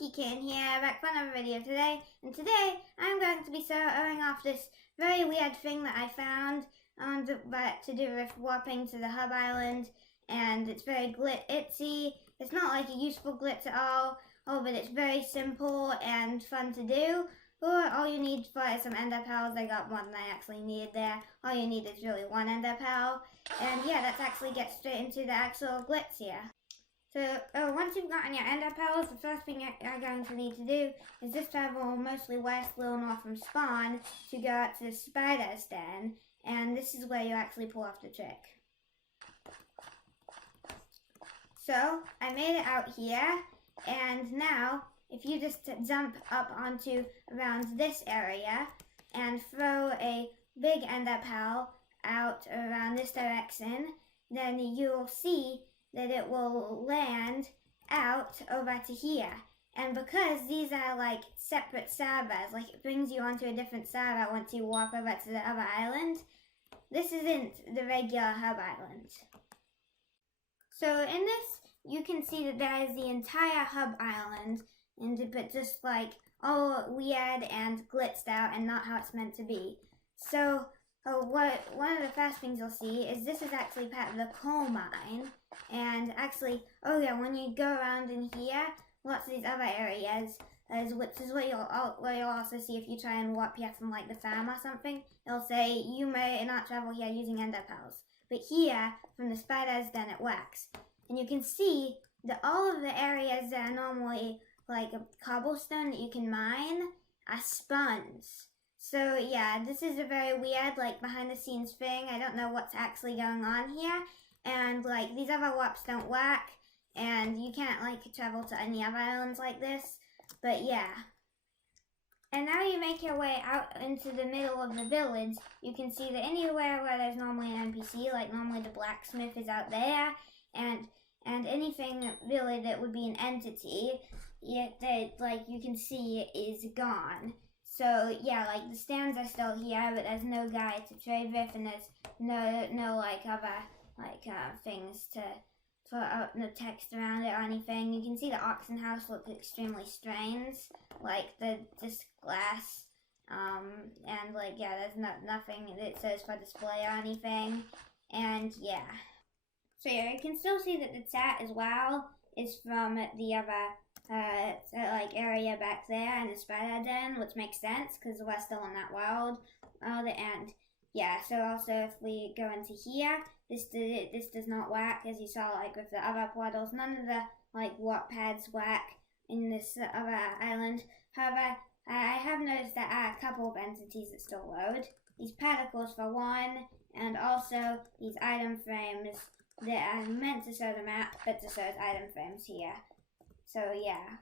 Monkey Kitten here, back for another video today. And today, I'm going to be showing off this very weird thing that I found to do with warping to the hub island. And it's very glitzy. It's not like a useful glitch at all, but it's very simple and fun to do. All you need for it is some ender pearls. I got one that I actually needed there. All you need is really one ender pearl. And yeah, let's actually get straight into the actual glitch here. So once you've gotten your ender pearls, the first thing you're going to need to do is just travel mostly west, little north from spawn to go out to the spider's den, and this is where you actually pull off the trick. So I made it out here, and now if you just jump up onto around this area and throw a big ender pearl out around this direction, then you'll see that it will land out over to here. And because these are like separate servers, like it brings you onto a different server once you walk over to the other island, this isn't the regular hub island. So in this, you can see that there is the entire hub island, but just like all weird and glitched out and not how it's meant to be. So one of the first things you'll see is this is actually part of the coal mine. And actually, when you go around in here, lots of these other areas, which is what you'll also see if you try and warp here from like the farm or something. It'll say you may not travel here using ender pearls, but here from the spider's den it works. And you can see that all of the areas that are normally like a cobblestone that you can mine are spawns. So yeah, this is a very weird like behind the scenes thing. I don't know what's actually going on here. And like these other warps don't work, and you can't like travel to any other islands like this, but yeah. And now you make your way out into the middle of the village. You can see that anywhere where there's normally an NPC, like normally the blacksmith is out there, and anything really that would be an entity, that like you can see is gone. So yeah, like the stands are still here, but there's no guy to trade with, and there's no like other things to put out no text around it or anything. You can see the auction house looks extremely strange, like this glass, and like yeah, there's nothing that says for display or anything, and yeah. So yeah, you can still see that the chat as well is from the other like area back there in the spider den, which makes sense because we're still in that world. And yeah, so also if we go into here, this does not work, as you saw like with the other portals. None of the like warp pads work in this other island. However, I have noticed there are a couple of entities that still load. These particles for one, and also these item frames that are meant to show the map, but to show item frames here. So yeah.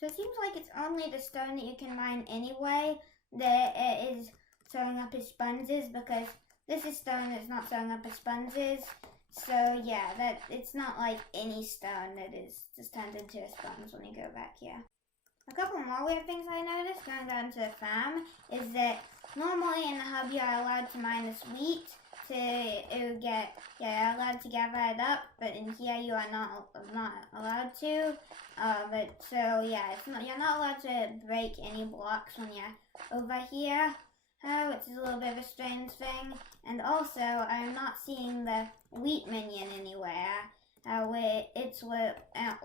So it seems like it's only the stone that you can mine anyway that it is showing up as sponges, because this is stone that's not showing up as sponges. So yeah, that it's not like any stone that is just turned into a sponge when you go back here. A couple more weird things I noticed going down to the farm is that normally in the hub you are allowed to mine this wheat you're allowed to gather it up, but in here you are not allowed to. But so yeah, you're not allowed to break any blocks when you're over here, which is a little bit of a strange thing. And also, I'm not seeing the wheat minion anywhere, or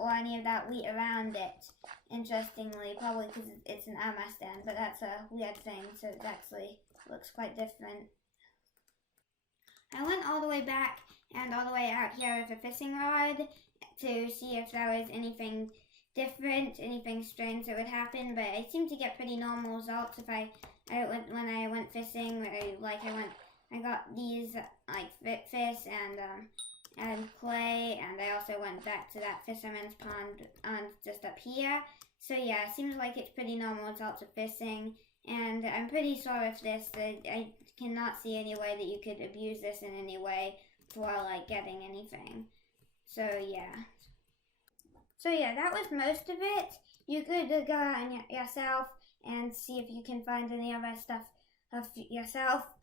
any of that wheat around it. Interestingly, probably because it's an armor stand, but that's a weird thing, so it actually looks quite different. I went all the way back and all the way out here with a fishing rod to see if there was anything different, anything strange that would happen, but I seemed to get pretty normal results when I went fishing. I got these like fish and clay, and I also went back to that fisherman's pond just up here. So yeah, it seems like it's pretty normal results of fishing, and I'm pretty sure with this that I cannot see any way that you could abuse this in any way for like getting anything. So yeah, that was most of it. You could go out yourself and see if you can find any other stuff of yourself.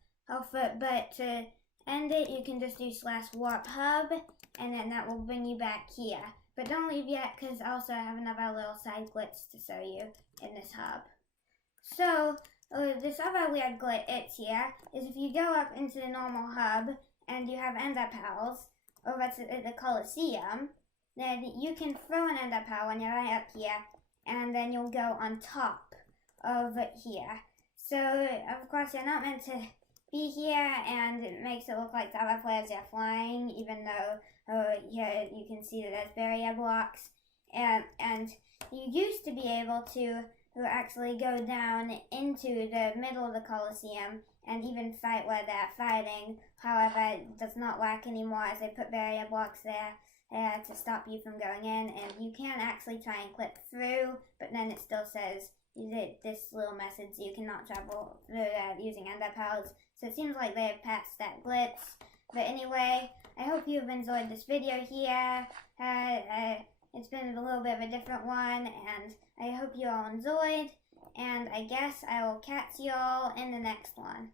But to end it, you can just do /warp hub, and then that will bring you back here. But don't leave yet, because also I have another little side glitch to show you in this hub. So, this other weird glitch here is if you go up into the normal hub and you have ender pearls over to the Coliseum, then you can throw an ender pearl when you're right up here, and then you'll go on top of here. So, of course, you're not meant to be here, and it makes it look like the other players are flying, even though here you can see that there's barrier blocks. And you used to be able to actually go down into the middle of the Coliseum and even fight where they're fighting. However, it does not work anymore as they put barrier blocks there to stop you from going in, and you can actually try and clip through, but then it still says this little message, you cannot travel through using ender pearls. So it seems like they've passed that glitch. But anyway, I hope you've enjoyed this video here. It's been a little bit of a different one, and I hope you all enjoyed. And I guess I will catch you all in the next one.